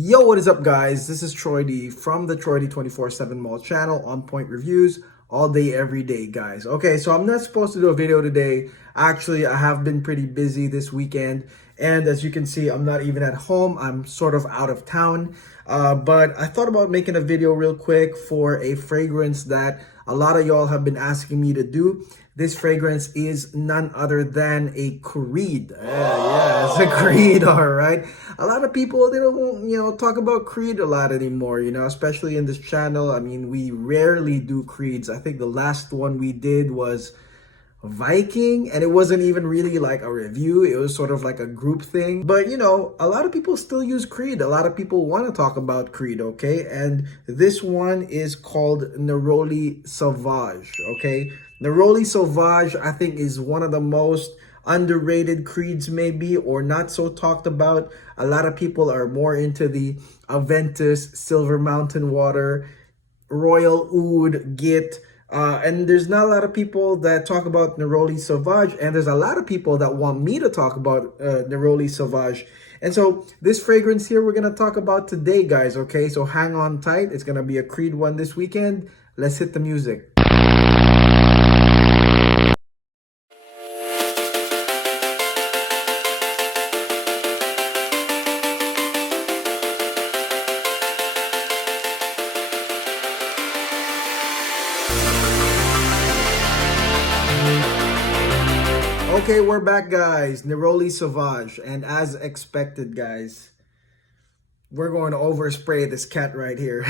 Yo, what is up, guys? This is Troy D from the Troy D 24/7 Mall channel, on point reviews all day, every day, guys. Okay, so I'm not supposed to do a video today. Actually, I have been pretty busy this weekend, and as you can see, I'm not even at home. I'm sort of out of town. But I thought about making a video real quick for a fragrance that a lot of y'all have been asking me to do. This fragrance is none other than a Creed. Yeah, it's a Creed, all right. A lot of people, they don't, talk about Creed a lot anymore, especially in this channel. I mean, we rarely do Creeds. I think the last one we did was Viking, and it wasn't even really like a review. It was sort of like a group thing. But a lot of people still use Creed. A lot of people want to talk about Creed, okay? And this one is called Neroli Sauvage, okay? Neroli Sauvage, I think, is one of the most underrated Creeds, maybe, or not so talked about. A lot of people are more into the Aventus, Silver Mountain Water, Royal Oud, Git. And there's not a lot of people that talk about Neroli Sauvage, and there's a lot of people that want me to talk about Neroli Sauvage. And so this fragrance here we're going to talk about today, guys, okay? So hang on tight. It's going to be a Creed one this weekend. Let's hit the music. Okay, we're back, guys. Neroli Sauvage. And as expected, guys, we're going to overspray this cat right here.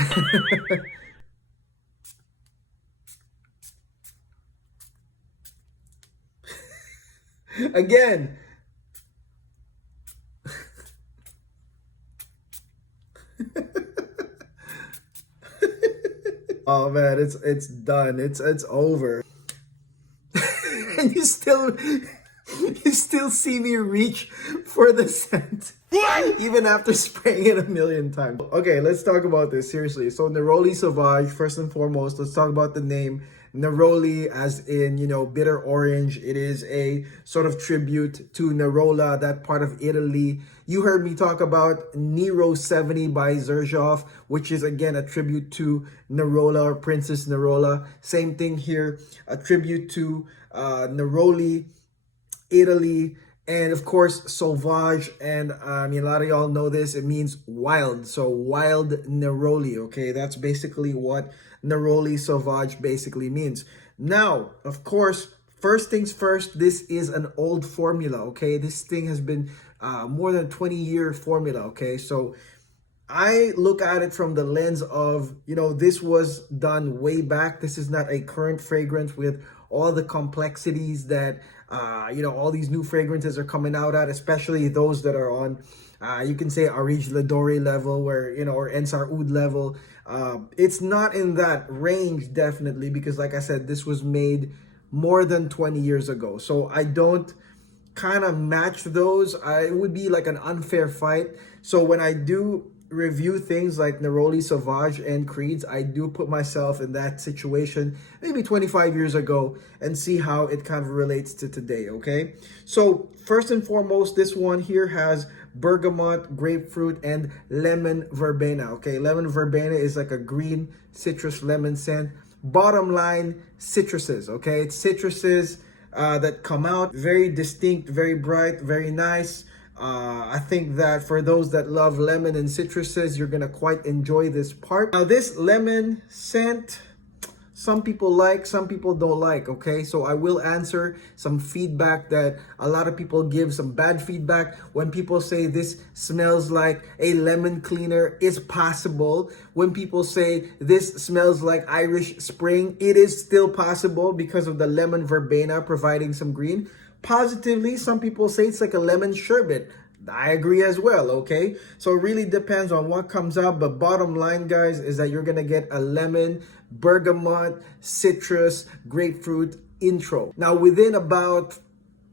Again. Oh man, it's done. It's over. And you still see me reach for the scent. Even after spraying it a million times. Okay, let's talk about this seriously. So Neroli Sauvage, first and foremost, let's talk about the name. Neroli, as in, bitter orange. It is a sort of tribute to Nerola, that part of Italy. You heard me talk about Nero 70 by Xerjoff, which is again a tribute to Nerola, or Princess Nerola. Same thing here, a tribute to Neroli, Italy. And of course, Sauvage, and I mean, a lot of y'all know this, it means wild. So wild Neroli, okay? That's basically what Neroli Sauvage basically means. Now, of course, first things first, this is an old formula, okay? This thing has been more than 20-year formula, okay? So I look at it from the lens of, this was done way back. This is not a current fragrance with all the complexities that, all these new fragrances are coming out at, especially those that are on, you can say Arij Ladori level, where, or Ensar Oud level. It's not in that range, definitely, because like I said, this was made more than 20 years ago. So I don't kind of match those. It would be like an unfair fight. So when I do review things like Neroli Sauvage and Creeds, I do put myself in that situation maybe 25 years ago and see how it kind of relates to today, okay? So first and foremost, this one here has bergamot, grapefruit, and lemon verbena, okay? Lemon verbena is like a green citrus lemon scent. Bottom line, citruses, okay? It's citruses that come out very distinct, very bright, very nice. I think that for those that love lemon and citruses, you're going to quite enjoy this part. Now, this lemon scent, some people like, some people don't like, okay? So I will answer some feedback that a lot of people give, some bad feedback. When people say this smells like a lemon cleaner, it's possible. When people say this smells like Irish Spring, it is still possible because of the lemon verbena providing some green. Positively, some people say it's like a lemon sherbet. I agree as well, okay? So it really depends on what comes out. But bottom line, guys, is that you're going to get a lemon, bergamot, citrus, grapefruit intro. Now, within about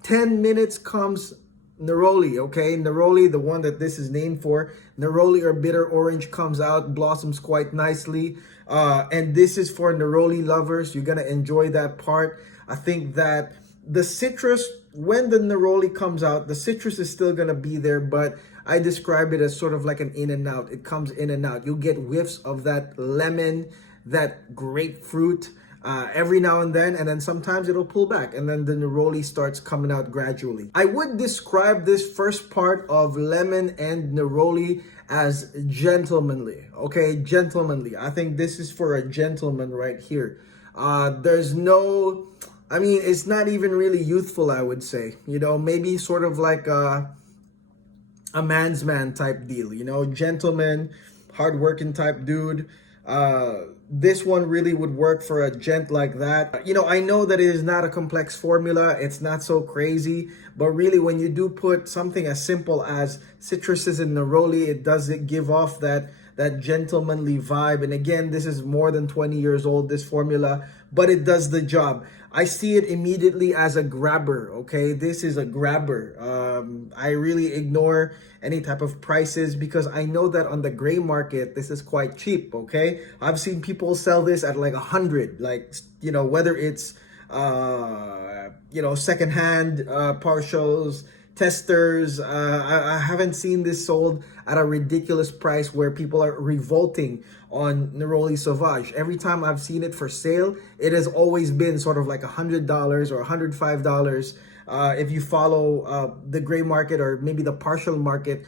10 minutes comes Neroli, okay? Neroli, the one that this is named for. Neroli, or bitter orange, comes out, blossoms quite nicely. And this is for Neroli lovers. You're going to enjoy that part. I think that the citrus, when the Neroli comes out, the citrus is still going to be there, but I describe it as sort of like an in and out. It comes in and out. You'll get whiffs of that lemon, that grapefruit, every now and then sometimes it'll pull back, and then the neroli starts coming out gradually. I would describe this first part of lemon and neroli as gentlemanly. Okay, gentlemanly. I think this is for a gentleman right here. There's no, I mean, it's not even really youthful, I would say. You know, maybe sort of like a man's man type deal, you know, gentleman, hardworking type dude. This one really would work for a gent like that. You know, I know that it is not a complex formula. It's not so crazy, but really when you do put something as simple as citruses and neroli, it does give off that gentlemanly vibe. And again, this is more than 20 years old, this formula, but it does the job. I see it immediately as a grabber, okay? This is a grabber. I really ignore any type of prices because I know that on the gray market, this is quite cheap, okay? I've seen people sell this at like 100, like, you know, whether it's, you know, secondhand partials, testers. I haven't seen this sold at a ridiculous price where people are revolting on Neroli Sauvage. Every time I've seen it for sale, it has always been sort of like $100 or $105. If you follow the gray market or maybe the partial market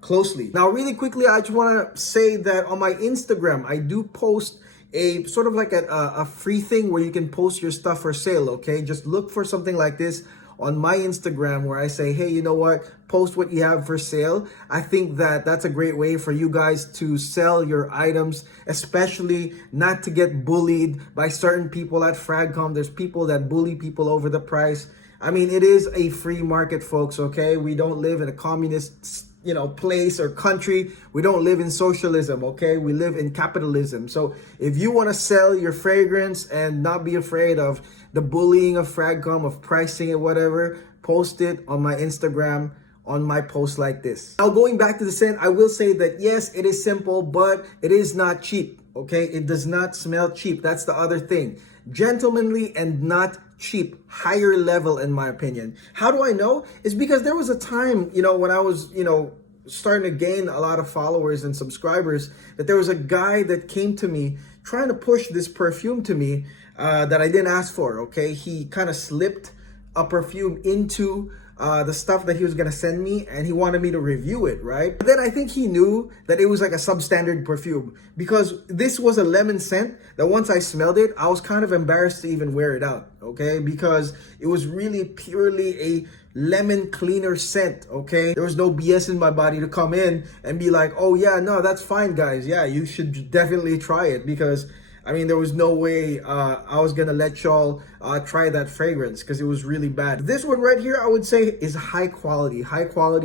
closely. Now, really quickly, I just want to say that on my Instagram, I do post a sort of like a free thing where you can post your stuff for sale, okay? Just look for something like this on my Instagram where I say, hey, you know what? Post what you have for sale. I think that that's a great way for you guys to sell your items, especially not to get bullied by certain people at Fragcom. There's people that bully people over the price. I mean, it is a free market, folks, okay? We don't live in a communist, you know, place or country. We don't live in socialism, okay? We live in capitalism. So if you want to sell your fragrance and not be afraid of the bullying of Fragcom, of pricing it, whatever, post it on my Instagram on my post like this. Now, going back to the scent, I will say that yes, it is simple, but it is not cheap, okay? It does not smell cheap. That's the other thing. Gentlemanly and not cheap, higher level in my opinion. How do I know? It's because there was a time, you know, when I was, you know, starting to gain a lot of followers and subscribers, that there was a guy that came to me trying to push this perfume to me that I didn't ask for, okay? He kind of slipped a perfume into the stuff that he was gonna send me, and he wanted me to review it, right? But then I think he knew that it was like a substandard perfume because this was a lemon scent that once I smelled it, I was kind of embarrassed to even wear it out, okay? Because it was really purely a lemon cleaner scent, okay? There was no BS in my body to come in and be like, oh yeah, no, that's fine, guys. Yeah, you should definitely try it because I mean, there was no way I was gonna let y'all try that fragrance because it was really bad. This one right here, I would say, is high quality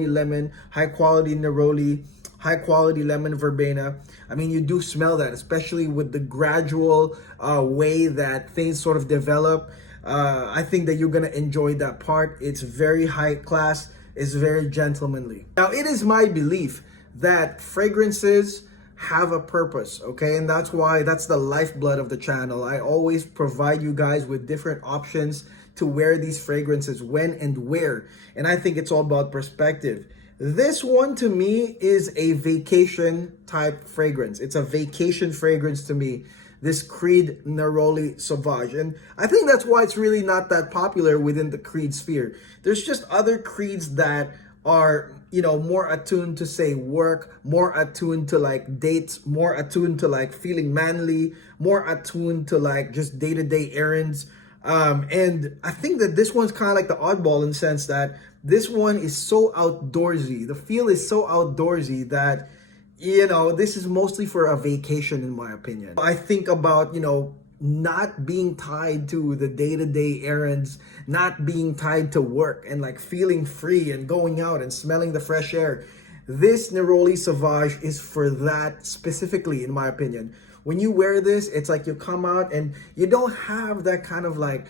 lemon, high quality neroli, high quality lemon verbena. I mean, you do smell that, especially with the gradual way that things sort of develop. I think that you're gonna enjoy that part. It's very high class, it's very gentlemanly. Now, it is my belief that fragrances have a purpose, okay? And that's why that's the lifeblood of the channel. I always provide you guys with different options to wear these fragrances, when and where. And I think it's all about perspective. This one to me is a vacation type fragrance. It's a vacation fragrance to me, this Creed Neroli Sauvage. And I think that's why it's really not that popular within the Creed sphere. There's just other Creeds that are, you know, more attuned to say work, more attuned to like dates, more attuned to like feeling manly, more attuned to like just day-to-day errands. And I think that this one's kind of like the oddball in the sense that this one is so outdoorsy. The feel is so outdoorsy that, you know, this is mostly for a vacation in my opinion. I think about, you know, not being tied to the day-to-day errands, not being tied to work and like feeling free and going out and smelling the fresh air. This Neroli Sauvage is for that specifically, in my opinion. When you wear this, it's like you come out and you don't have that kind of like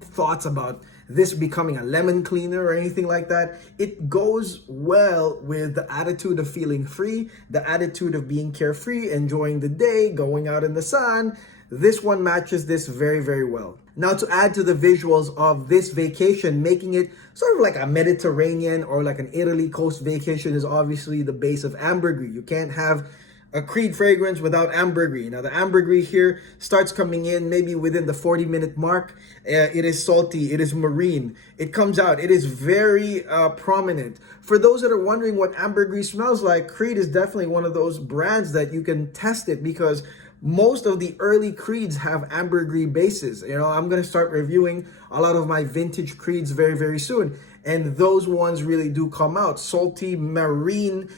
thoughts about this becoming a lemon cleaner or anything like that. It goes well with the attitude of feeling free, the attitude of being carefree, enjoying the day, going out in the sun. This one matches this very, very well. Now, to add to the visuals of this vacation, making it sort of like a Mediterranean or like an Italy coast vacation is obviously the base of ambergris. You can't have a Creed fragrance without ambergris. Now, the ambergris here starts coming in maybe within the 40-minute mark. It is salty. It is marine. It comes out. It is very prominent. For those that are wondering what ambergris smells like, Creed is definitely one of those brands that you can test it, because most of the early Creeds have ambergris bases. You know, I'm going to start reviewing a lot of my vintage Creeds very, very soon. And those ones really do come out. Salty, marine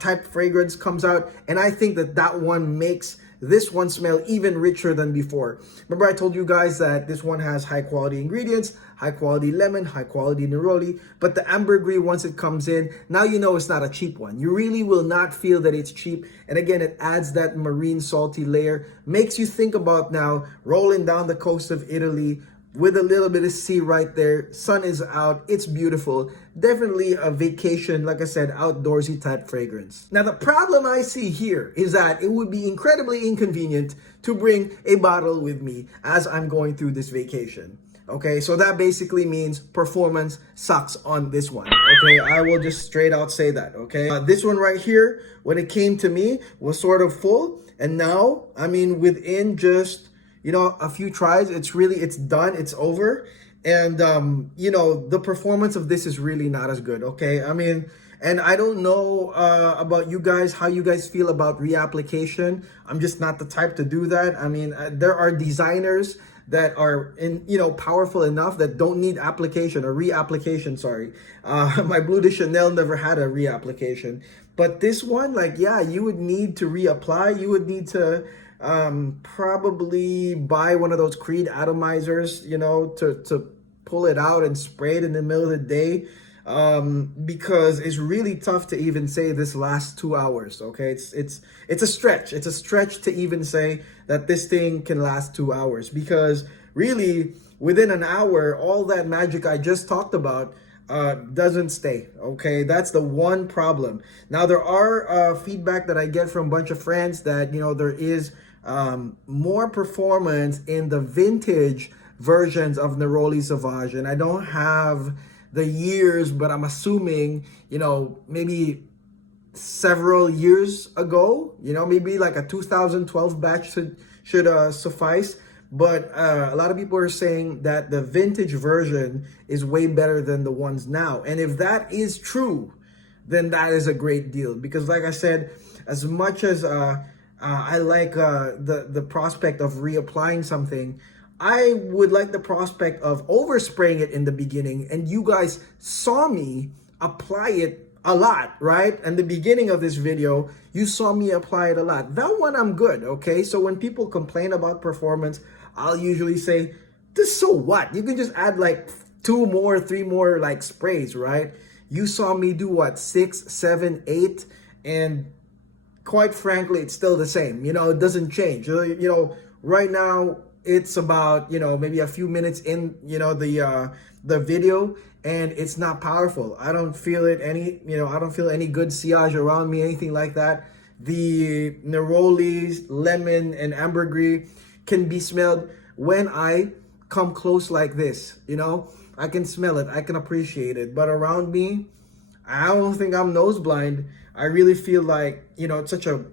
type fragrance comes out. And I think that that one makes this one smell even richer than before. Remember I told you guys that this one has high quality ingredients, high quality lemon, high quality neroli, but the ambergris, once it comes in, now you know it's not a cheap one. You really will not feel that it's cheap. And again, it adds that marine salty layer, makes you think about now rolling down the coast of Italy with a little bit of sea right there. Sun is out. It's beautiful. Definitely a vacation, like I said, outdoorsy type fragrance. Now, the problem I see here is that it would be incredibly inconvenient to bring a bottle with me as I'm going through this vacation. Okay, so that basically means performance sucks on this one. Okay, I will just straight out say that. Okay, this one right here, when it came to me, was sort of full. And now, I mean, within just, you know, a few tries, it's done, it's over. And, you know, the performance of this is really not as good, okay? I mean, and I don't know about you guys, how you guys feel about reapplication. I'm just not the type to do that. I mean, there are designers that are powerful enough that don't need application or reapplication, sorry. My Blue de Chanel never had a reapplication. But this one, like, yeah, you would need to reapply. You would need to probably buy one of those Creed atomizers, you know, to pull it out and spray it in the middle of the day, because it's really tough to even say this lasts 2 hours. Okay, it's a stretch. It's a stretch to even say that this thing can last 2 hours, because really within an hour, all that magic I just talked about doesn't stay. Okay, that's the one problem. Now, there are feedback that I get from a bunch of friends that, you know, there is more performance in the vintage versions of Neroli Sauvage, and I don't have the years, but I'm assuming, you know, maybe several years ago, you know, maybe like a 2012 batch should suffice. But a lot of people are saying that the vintage version is way better than the ones now. And if that is true, then that is a great deal. Because like I said, as much as I like the prospect of reapplying something, I would like the prospect of overspraying it in the beginning. And you guys saw me apply it a lot, right? In the beginning of this video, you saw me apply it a lot. That one I'm good, okay? So when people complain about performance, I'll usually say, this, so what? You can just add like 2 more, 3 more like sprays, right? You saw me do what, 6, 7, 8, and quite frankly, it's still the same. You know, it doesn't change. You know, right now it's about, you know, maybe a few minutes in, you know, the video, and it's not powerful. I don't feel it any, you know, I don't feel any good sillage around me, anything like that. The Neroli, lemon, and ambergris can be smelled when I come close like this. You know, I can smell it, I can appreciate it, but around me, I don't think I'm nose blind. I really feel like, you know, it's such a,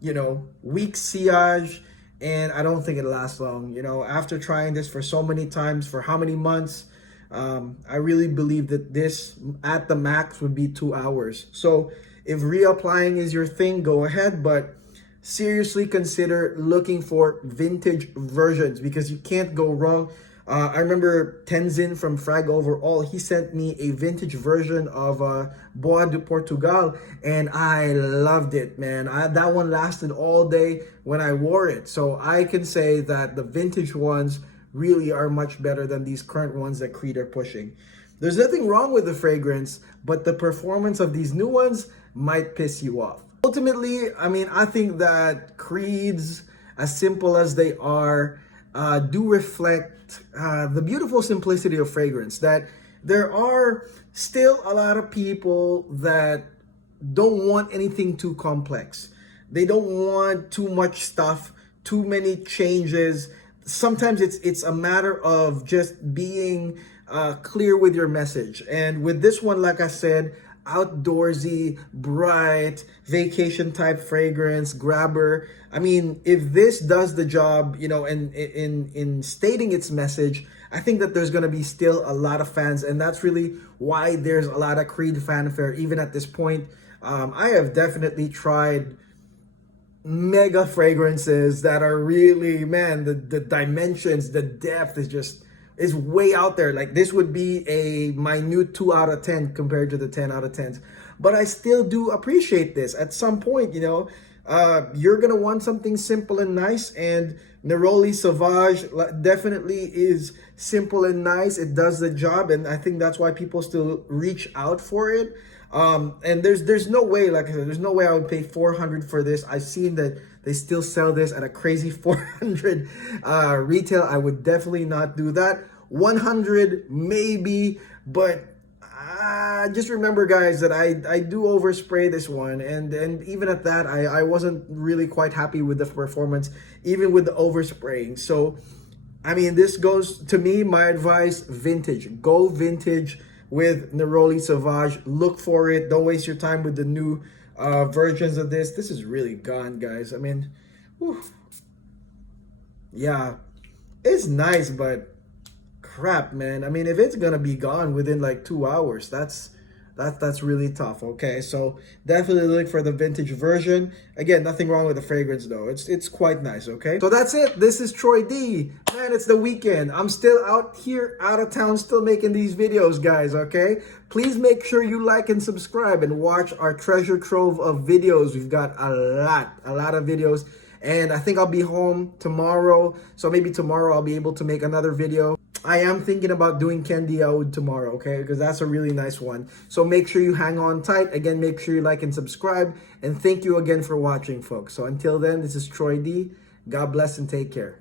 you know, weak sillage, and I don't think it lasts long. You know, after trying this for so many times, for how many months, I really believe that this at the max would be 2 hours. So if reapplying is your thing, go ahead, but seriously consider looking for vintage versions, because you can't go wrong. I remember Tenzin from Frag Overall, he sent me a vintage version of Bois de Portugal, and I loved it, man. That one lasted all day when I wore it. So I can say that the vintage ones really are much better than these current ones that Creed are pushing. There's nothing wrong with the fragrance, but the performance of these new ones might piss you off. Ultimately, I mean, I think that Creeds, as simple as they are, do reflect the beautiful simplicity of fragrance. That there are still a lot of people that don't want anything too complex. They don't want too much stuff, too many changes. sometimes it's a matter of just being clear with your message. And with this one, like I said, outdoorsy, bright, vacation type fragrance, grabber. I mean, if this does the job, you know, and in stating its message, I think that there's gonna be still a lot of fans, and that's really why there's a lot of Creed fanfare even at this point. I have definitely tried mega fragrances that are really, man, the dimensions, the depth is way out there. Like, this would be a minute 2 out of 10 compared to the 10 out of 10s. But I still do appreciate this. At some point, you know, you're gonna want something simple and nice, and Neroli Sauvage definitely is simple and nice. It does the job, and I think that's why people still reach out for it. And there's no way, like I said, there's no way I would pay 400 for this. I've seen that they still sell this at a crazy 400 retail. I would definitely not do that. 100 maybe, but just remember, guys, that I do overspray this one, and even at that, I wasn't really quite happy with the performance, even with the overspraying. So, I mean, this goes to me. My advice: vintage. Go vintage with Neroli Sauvage. Look for it. Don't waste your time with the new versions of this. This is really gone, guys. I mean, whew. Yeah, it's nice, but crap, man. I mean, if it's gonna be gone within like 2 hours, that's really tough. Okay, so definitely look for the vintage version. Again, nothing wrong with the fragrance though. It's quite nice. Okay, so that's it. This is Troy D. Man, it's the weekend. I'm still out here, out of town, still making these videos, guys. Okay, please make sure you like and subscribe and watch our treasure trove of videos. We've got a lot of videos, and I think I'll be home tomorrow, so maybe tomorrow I'll be able to make another video. I am thinking about doing Candy Oud tomorrow, okay? Because that's a really nice one. So make sure you hang on tight. Again, make sure you like and subscribe. And thank you again for watching, folks. So until then, this is Troy D. God bless and take care.